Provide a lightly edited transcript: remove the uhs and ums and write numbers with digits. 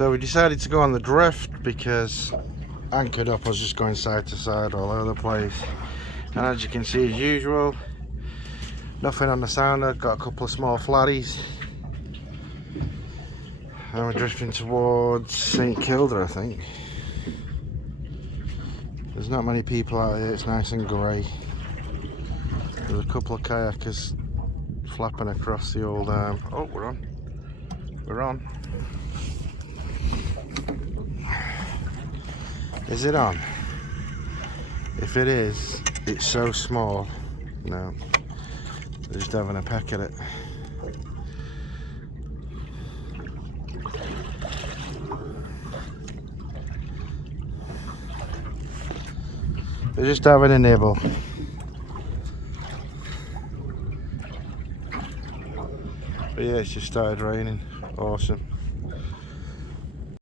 So we decided to go on the drift because anchored up I was just going side to side all over the place, and as you can see, as usual, nothing on the sounder. Got a couple of small flatties, and we're drifting towards St Kilda, I think. There's not many people out here, it's nice and grey. There's a couple of kayakers flapping across the old arm. Oh, we're on. We're on. Is it on? If it is, it's so small. No, they're just having a peck at it. They're just having a nibble. But yeah, it's just started raining. Awesome.